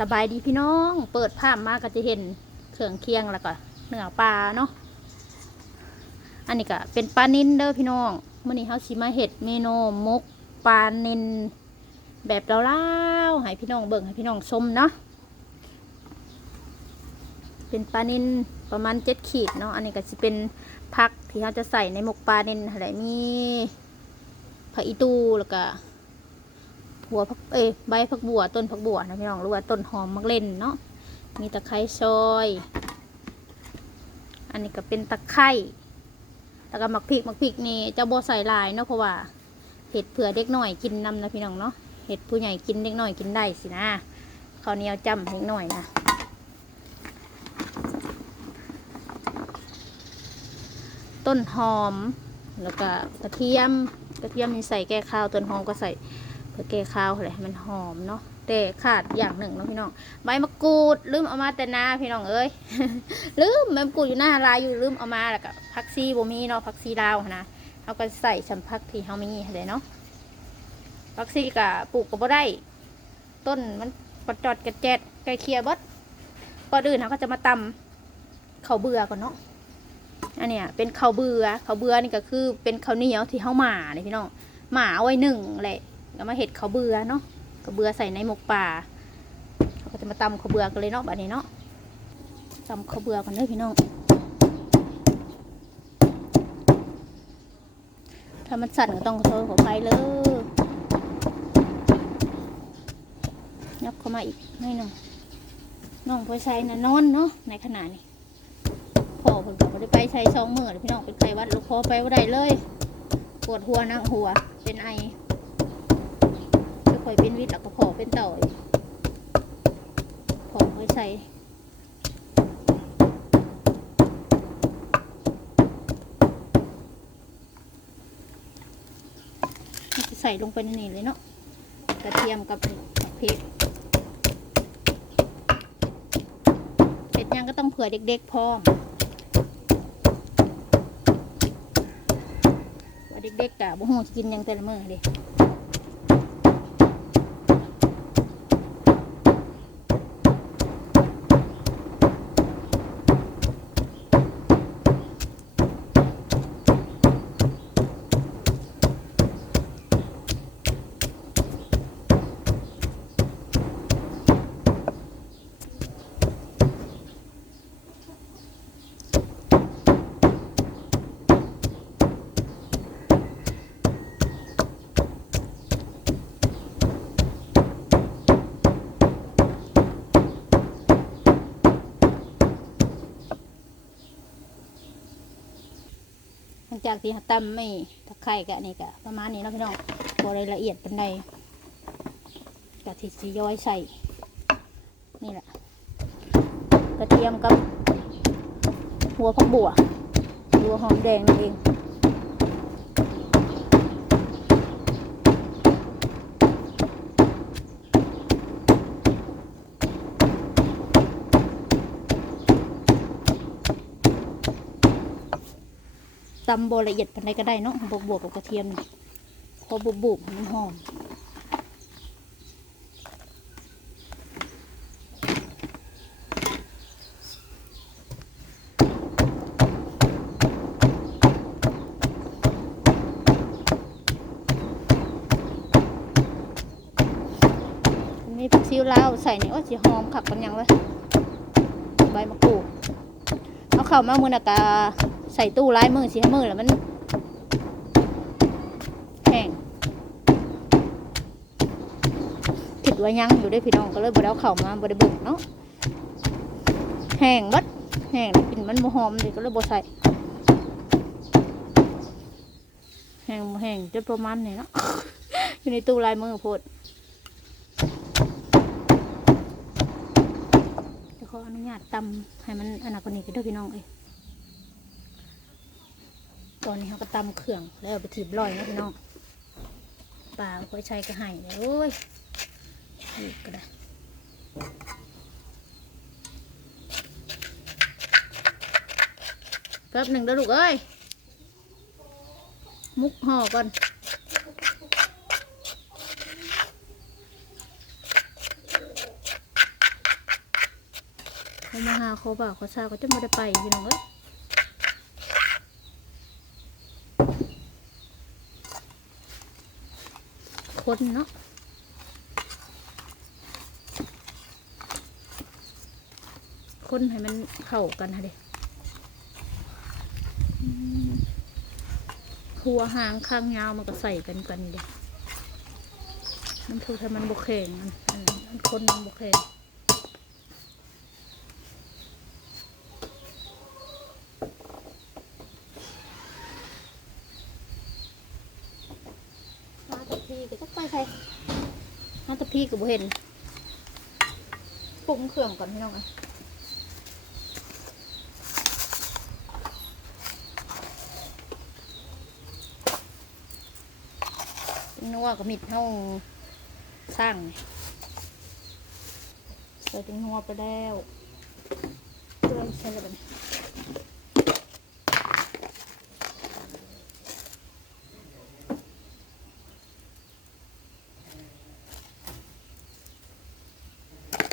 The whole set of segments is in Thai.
สบายดีพี่น้อง เปิดภาพมาก็จะเห็นเครื่องเคียงแล้วก็เนื้อปลาเนาะ อันนี้ก็เป็นปลานินเด้อพี่น้องเมื่อนี้เขาชิมาเห็ดเมนูมกปลานินแบบเล่าๆให้พี่น้องเบิ่งให้พี่น้องชมเนาะ เป็นปลานินประมาณเจ็ดขีดเนาะ อันนี้ก็จะเป็นผักที่เขาจะใส่ในหมกปลานินอะไรมีผักอีตูแล้วก็ หัวผักเอ้ยใบผักบัวต้นผักบัวนะพี่น้องหรือว่าต้นหอมมักเล่นเนาะมีตะไคร้ซอย อันนี้ก็เป็นตะไคร้แล้วก็มักพริกมักพริกนี่เจ้าโบใส่ลายเนาะเพราะว่าเห็ดเผื่อเด็กหน่อยกินนำนะพี่น้องเนาะเห็ดผู้ใหญ่กินเด็กหน่อยกินได้สินะข้าวเหนียวจำเด็กหน่อยนะต้นหอมแล้วก็กระเทียมกระเทียมนี่ใส่แก้ข้าวต้นหอมก็ใส่ เพื่อแก้ข้าวอะไรให้มันหอมเนาะแต่ขาดอย่างหนึ่งเนาะพี่น้องใบมะกรูดลืมเอามาแต่นาพี่น้องเอ้ยลืมใบมะกรูดอยู่หน้าลายอยู่ลืมเอามาแล้วก็ผักซีบ่มีเนาะผักซีลาวนะเขาก็ใส่สัมผักที่เขามีอะไรเนาะผักซีกะปลูกก็บ่ได้ ต้นมันกระจอดกระแจดไกลเคลียบดก่อนอื่นเขาก็จะมาตำข้าวเบื่อก่อนเนาะอันเนี้ยเป็นข้าวเบื่อข้าวเบื่อนี่ก็คือเป็นข้าวเหนียวที่เขาหมาเนี่ยพี่น้องหมาเอาไว้หนึ่งแหละ ก็มาเห็ดเขาเบือเนาะเขาเบือใส่ในหมกป่าเขาก็จะมาตำเขาเบือกันเลยเนาะบัดนี้เนาะตำเขาเบือกันเลยพี่น้องถ้ามันสั่นก็ต้องขอโทษขออภัยเลยยับเข้ามาอีกหน่อยนึ่งน้องไปใส่นะนอนเนาะในขณะนี้พอผมก็ไม่ได้ไปใช้สองมือพี่น้องเป็นไข้วัดลูกคอไปว่าได้เลย ปวดหัวนั่งหัวเป็นไอ อยเป็นวิทย์แล้วก็พอเป็นเต่อีกพอค่อยใส่จะใส่ลงไปในนี้เลยเนาะกระเทียมกับพริกเผ็ดยังก็ต้องเผื่อเด็กๆพร้อมว่าเด็กๆกะบ่ฮู้สิกินยังแต่ละมื้อเด้ ที่ตำไม่ตะไคร่กะนี่กะประมาณนี้นาะพี่น้องบรายละเอียดเป็นใดกะที่สีย้อยใส่นี่แหละกระเทียมกับหัวผักบัวหัวหอมแดงนั่นเอง ตำบละเอียดป็นใดก็ได้เนาะบวกบวกกับกระเทียมพอบุบบุบมันหอมมีผักซีอิ๊วลาวใส่นี่ว่าสิหอมขักกันยังเลยใบมะกรูดเอาเข้ามามือนะกา ใส่ตู้ร้ายมือสิให้มือแล้วมันแห้งคิดว่ายังอยู่ด้วยพี่น้องก็เลยบด้เอาเข้ามาบดเบิ่งเนาะแห้งบัดแห้งแล้วกลินมันบ่หอมเลยก็เลยบ่ใส่แห้งแห้งจนประมาณนี้เนาะอยู่ในตู้ลายมือโพดจะขออนุญาตตำให้มันอนนั้นกว่านี้กันด้วยพี่น้องเอ้ย ตอนนี้เขาก็ตำเครื่องแล้วไปถีบลอยนะพี่น้องปลาค่อยใช้ก็ให้เลยโอ้ยนี่ก็ได้แป๊บหนึ่งเด้อลูกเอ้ย มุกห่อก่อนเขามาหาเขาบ่าวเขาซาก็จะไม่ได้ไปพี่น้องเอ้ย คนเนาะคนให้มันเข้ากันฮะเด็หัวหางข้างยาวมันก็ใส่กันกันเด็มันคือถ้ามันบกแข็งมันอันนั้นมันคนมันบกแข็ง พีก็จะไปใครมาตะพีก็บ่เห็นปรุงเครื่องก่อนพี่น้องอะนัวกับมิดเฮาสร้างใส่เป็นนัวไปแล้วเครื่อใส่แล้วบัดนี้เป็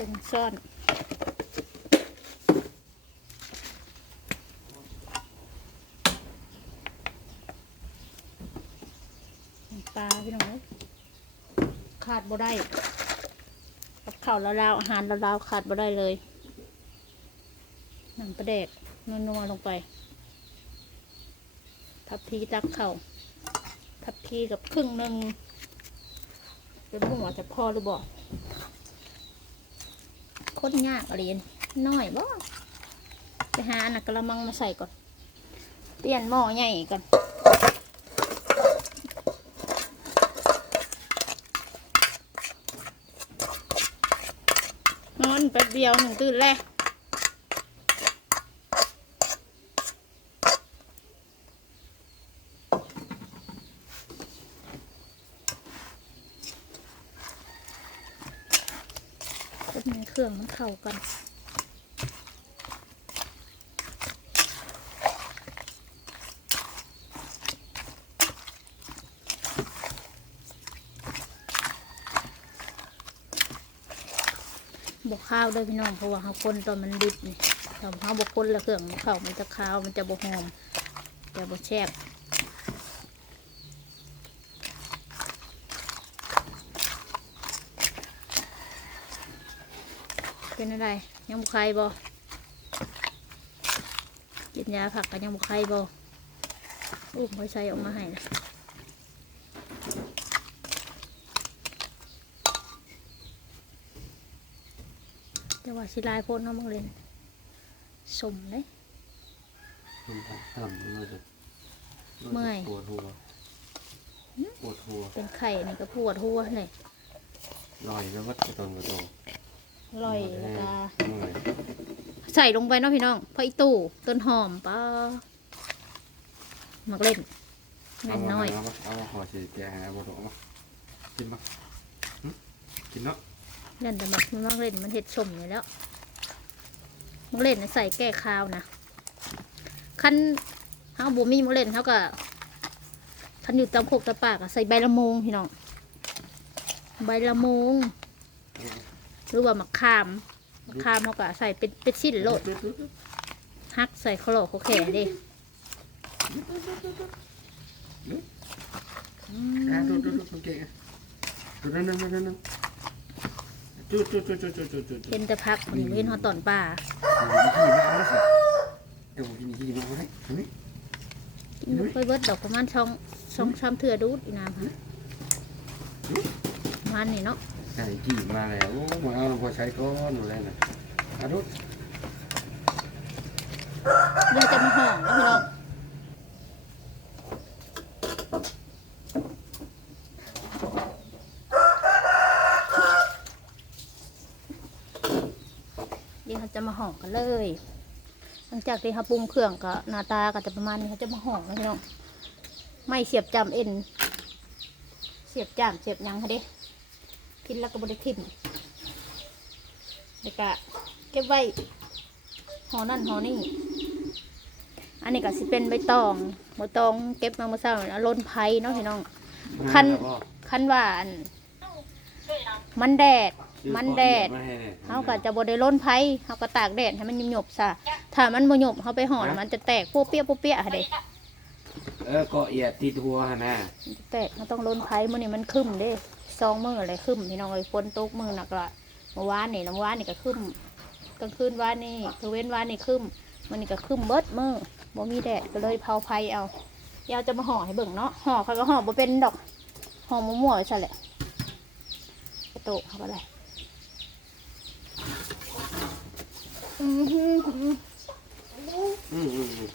นซ่อนปลาพี่น้องขาดบ่ได้กับข้าวลาวอาหารลาวขาดบ่ได้เลยน้ำปลาแดกนัวๆลงไป ทับพีตักเข่าทับพีกับครึ่งหนึ่งเป็นบุ้งว่าจะพอหรือบ่ คนยากเรียนน้อยบ่ไปหาหนักกระมังมาใส่ก่อน เปลี่ยนหม้อใหญ่ก่อนนอนแป๊บเดียวหนึ่งตื่นแล้ว มีเครื่องมันเข้ากันบกข้าวด้วยพี่น้องเพราะว่าเขาคนตอนมันดิบนี่ตอนเขาบกคนแล้วเครื่องเข้ามันจะข้าวมันจะบกหอมจะบกแซ่บ เป็นอะไรยังบุคไข่บ่กินยาผักกันยังบุคไข่บ่อุ้มไว้ใส่ออกมาให้นะแต่ว่าสิลายโพดเน้องมังเล่นสมเลยมันต่ำมันจะเมื่อยปวดหัวปวดหัวเป็นไข่นี่ก็ปวดหัวเลยลอยแล้ววัดกระตอนกระโตอ ร่อยแล้วก็เมื่อยใส่ลงไปเนาะพี่น้องพออีตู่ต้นหอมป้ามักเล่นเล่นน้อยเอามาเอามาขอสีแกหาบดออกมากินปะหึกินเนาะเล่นแต่มักมันมักเล่นมันเห็ดสมอยู่แล้วมักเล่นน่ะใส่แก้ข้าวนะคันเฮาบ่มีมักเล่นเฮาก็คันอยู่ตามโคกตะปากอะใส่ใบละโมงพี่น้องใบละโมง หรือว่ามักขามมักขามเฮาก็ใส่เป็นเป็นชิ้นโลดฮักใส่ขลอกเขาแข่ดิอือะมดูดูดูคนเก่งอะดูนั่นนั่นนั่นนั่นจุดจุดจุดจุดจุดจุดจุดเห็นแต่พักคนนี้เห็นหอตอนป่าเดี๋ยวกินกินมาให้เฮ้ยกินบ่ค่อยเบิดดอกประมาณช่องช่องชามเถื่อดูดอีน้ำฮะประมันนี่เนาะ ไก่กี่มาแล้วมาเอาพอใช้ก้อนหมดแล้วนะอะดูเดี๋ยวจะมาห่องนะพี่น้องเดี๋ยวเราจะมาห่องกันเลย หลังจากที่เขาปรุงเครื่องก็หน้าตาก็จะประมาณนี้เขาจะมาห่องนะพี่น้องไม่เสียบจำเอ็น เสียบจามเสียบยังค่ะเด้ กินแล้วก็บริทิมแล้วก็เก็บไว้ห่อนั่นห่อนี่ อันนี้ก็สิเป็นใบตองใบตองเก็บมาเมื่อเช้านี่นะล้นไผ่เนาะพี่น้อง คันคันว่าอันมันแดด มันแดดเฮาก็จะบ่ได้ล้นไผเฮาก็ตากแดดให้มันหยบๆซะ ถ้ามันบ่หยบเฮาไปห่อน่ะมันจะแตกโป๊ะเปี๊ยะโป๊ะเปี๊ยะหั่นเด้เออก็เอียดติดหัวหั่นน่ะมันจะแตกมันต้องล้นไผมื้อนี้มันครึ้มเด้ ซองมื้ออะไรครึ้มพี่น้องเอ้ยฝนตกมื้อหนักละเมื่อวานนี่แล้วเมื่อวานนี่ก็ครึ้มกลางคืนวานนี่คือเว้นวานนี่ครึ้มมื้อนี้ก็ครึ้มเบิดมื้อบ่มีแดดก็เลยเผาไผเอาเดี๋ยวจะมาห่อให้เบิ่งเนาะห่อเขาก็ห่อบ่เป็นดอกห่อมั่วๆซะแหละกระโตกเข้าไปเลยอือหืออืมอืมอืม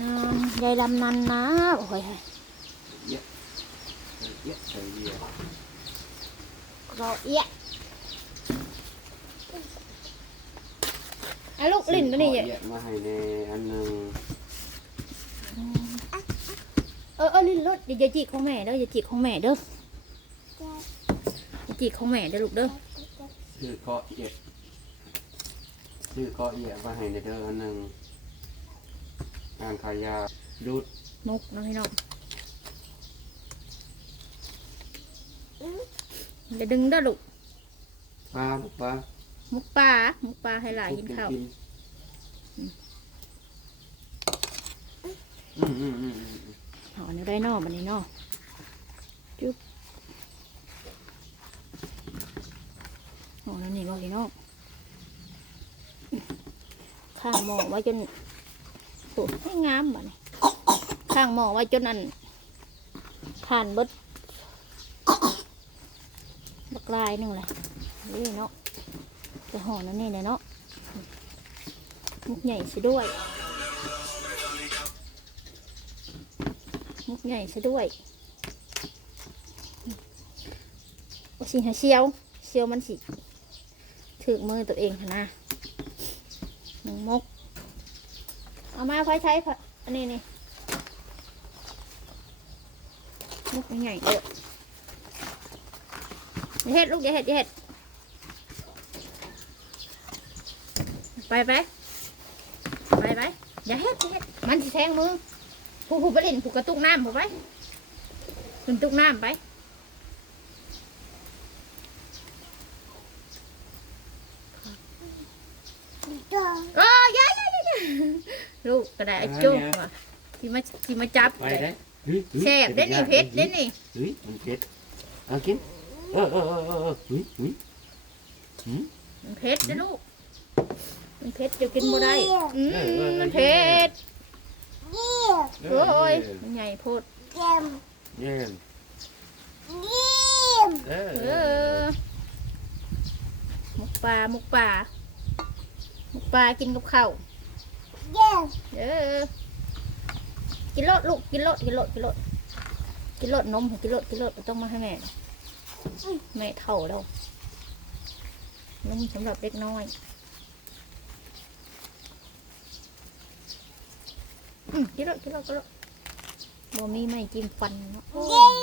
นานยายดำนันนะโอ้ยเอียดเอียดใส่เอีย ดรอเอี้ยอะลูกลิ้นตัวนี้ซื้อย่าอเอียดมาให้ในอันหนึงเออเออลิ้นรถอย่าอย่าจีกของแม่เด้ออย่าจีกของแม่เด้ออย่าจีกของแม่เด้อลูกเด้อซื้อก็เอียดซื้อก็เอียดมาให้ในเด้ออันหนึงอ่างขายาดูด มุกเนาะพี่น้อง อย่าดึงเด้อลูกปลาลูกปลามุกปลามุกปลาให้หลานกินข้าวอืมอืมอืมอืมหอนี่ได้นอกบันนี้นอกจุ๊บหอนั่นนี่บอกพี่น้องข้างหม้อไว้จนโอ้ให้งามบัดนี้ข้างหม้อไว้จนอันขานเบิด บักลายหนึ่งเลยนี่เนาะจะห่อนั่นนี่เลยเนาะมุกใหญ่สิด้วยมุกใหญ่ซะด้วยโอ้สิหาเชียวเชียวมันสิถึกมือตัวเองนะหนึ่งมุกเอามาค่อยใช้ผัดอันนี้นี่มุกใหญ่เด้ออย่า เห็ดลูกอย่าเห็ดอย่าเห็ดไปไปไปไปอย่าเห็ดอย่าเห็ดมันสิแทงมือผู้ผู้ไปเล่นผู้กระตุกน้ำผู้ไปขึ้นตุกน้ำไปเออยายยายยายลูกกระไดไอ้จุ๊บว่ะที่มาที่มาจับไปได้เฮ้ยฮ้ยแซ่บได้นี่เพชรได้นี่เฮ้ยมันเผ็ดเอากิน เออเออเออเออเออเฮ้ยเฮ้ยหืม มันเพชรนะลูก มันเพชรจะกินบ่ได้อืมเออเออมันเพชรเอโอ้อยมันใหญ่โพดเยี่ยมเออเออหมุกปลาหมุกปลาหมุกปลากินกับข้าวเออ กินโลดลูก กินโลดกินโลดกินโลดกินโลดนมกินโลดกินโลดต้องมาให้แม่ นะแม่เท่าแล้วนมสำหรับเด็กน้อยอืมกินโลดกินโลดกินโลดบ่มีไม่จิ้มฟันเนาะโอ้ย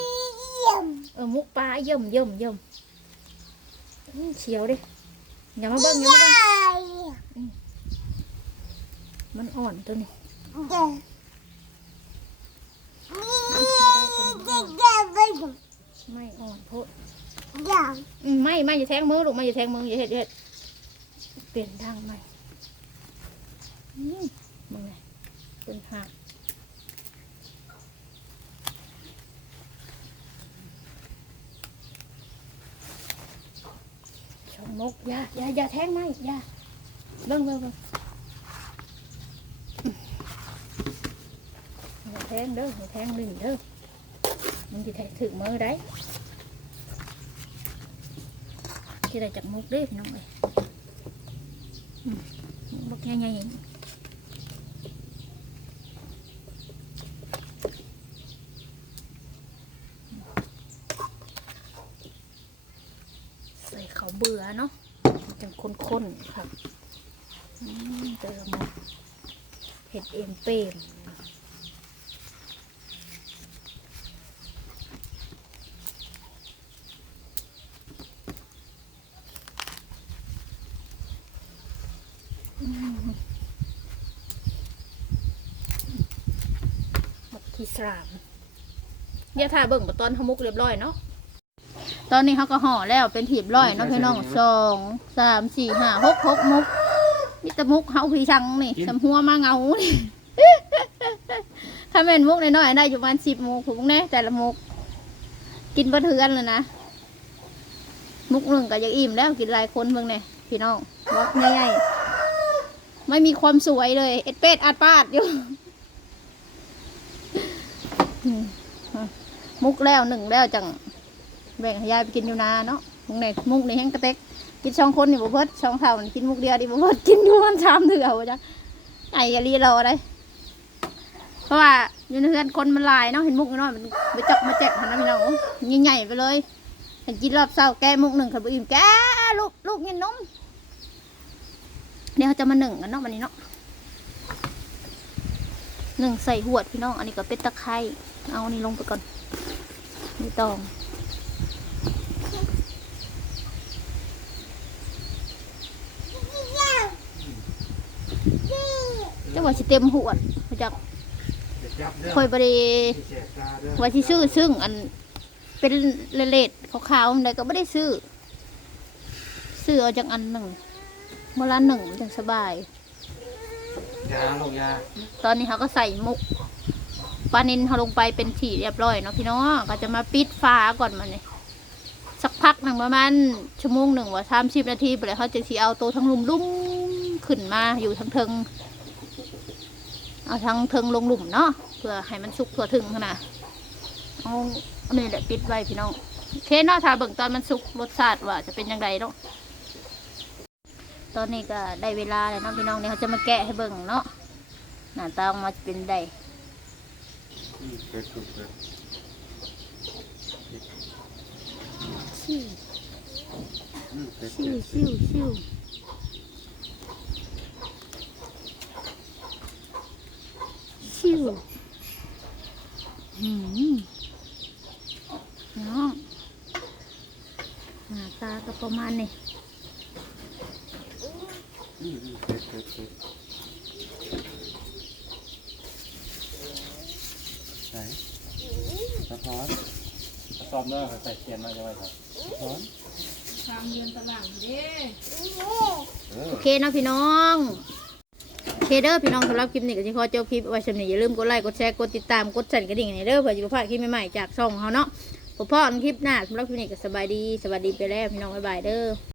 เออมุกปลาเยิ่มเยิ่มเยิ่มอื้อเฉียวดิอย่ามาเบิ้งอย่ามาเบิ้งมันอ่อนตัวนี้ ไม่อ่อนโพดอืมไม่ไม่อย่าแทงมือลูกไม่อย่าแทงมืออย่าเห็ดอย่าเห็ดเปลี่ยนทางใหม่อืมมึงไงเป็นหักช่องมกอย่าอย่าอย่าแทงไม่อย่าเบิ่งเบิ่งเบิ่งอย่าแทงเด้ออย่าแทงลิ้นเด้อ มันจะแทงถึงมือได้ที่ได้จากมุกเด้พี่น้องเอ้ยอืมมุกใหญ่ๆใส่เขาเบื่อเนาะมันจังข้นๆครับเจอมุกเห็ดเอ็มเปรม หมดที่สามเดี๋ยวถ่าเบิ่งมาตอนทำมุกเรียบร้อยเนาะตอนนี้เขาก็ห่อแล้วเป็นถีบร้อยเนาะพี่น้องสองสามสี่ห้าหกหกมุกมีแต่มุกเฮาพี่ชังนี่สำหัวมาเงานี่ถ้าแม่นมุกน้อยๆได้อยู่ประมาณสิบมุกผมแน่แต่ละมุก กินประเทือนเลยนะมุกหนึ่งก็ยังอิ่มแล้วกินหลายคนเบิ่งเนี่ยพี่น้องบอกง่ายๆไม่มีความสวยเลย เอ็ดเป็ดอัดปาดอยู่อื มุกแล้วหนึ่งแล้วจัง แบ่งให้ยายไปกินอยู่นาเนาะมุกไหนมุกในแห้งกระเต็กกินช่องคนนี่บ่เพิดช่องเท่านี่กินมุกเดียวดิบ่เพิดกินอยู่มันชามเถื่อว่าจ้ะไอ้ยาลีรอได้เพราะว่าอยู่ในเรือนคนมันลายเนาะเห็นมุกน้อยมันไปจักมาแจกหันนะพี่น้องยิ่งใหญ่ไปเลยเห็นกินรอบเช้าแก้มุกหนึ่งขับอิ่มแก้ลูกลูกกินนมเดี๋ยวเขาจะมาหนึ่งกันเนาะวันนี้เนาะหนึ่งใส่หวดพี่น้อง อันนี้ก็เป็นตะไคร้ เอาอันนี้ลงไปก่อนนี่ตองจะว่าสิเต็มหวดมาจากจับเด้อคอยบริเสียตาเด้อว่าที่ซื้อซึ่งอันเป็นเลดๆขาวๆอะไรก็ไม่ได้ซื้อ ซื้อเอาจากอันหนึ่งเมื่อละหนึ่งจังสบายยาลูกยาตอนนี้เขาก็ใส่มุก ปลานินเขาลงไปเป็นถี่เรียบร้อยเนาะพี่น้องก็จะมาปิดฟ้าก่อนมันนี่สักพักหนึ่งประมาณชั่วโมงหนึ่งว่าสามสิบนาทีไปเลยเขาจะสีเอาตัวทั้งลุมลุ่มขึ้นมาอยู่ทั้งเทิงเอาทั้งเทิงลงหลุมเนาะเพื่อให้มันสุกทั่วถึงขนาดเอาอันนี้แหละปิดไว้พี่น้องเคเนาะถ้าเบิ่งตอนมันสุกรสชาติว่าจะเป็นยังไงเนาะตอนนี้ก็ได้เวลาแล้วเนาะพี่น้องเนี่ยเขาจะมาแกะให้เบิ่งเนาะหน้าตาออกมาจะเป็นไดอืม เกิดสุดเลยชิวอืมเกิดชิวเกิดชิวชิวชิวอืมเนาะหน้าตาก็ประมาณนี้อืมเกิดเกิดเกิดไหน สะท้อนซอมเนอร์ใส่เทียนมาจะไว้ครับสะท้อน ทางเยือนตะหลังเด้เออ โอเคเนาะพี่น้องโอเคเด้อพี่น้องสำหรับคลิปนี้ก็จะขอจบคลิปไว้สำหรับอย่าลืมกดไลค์กดแชร์กดติดตามกดสั่นกระดิ่งให้เด้อเพื่อจะบ่พลาดคลิปใหม่ๆจากช่องเขาเนาะพบพ่อกันคลิปหน้าสำหรับคลิปนี้ก็สบายดีสวัสดีไปแล้วพี่น้องบ๊ายบายเด้อ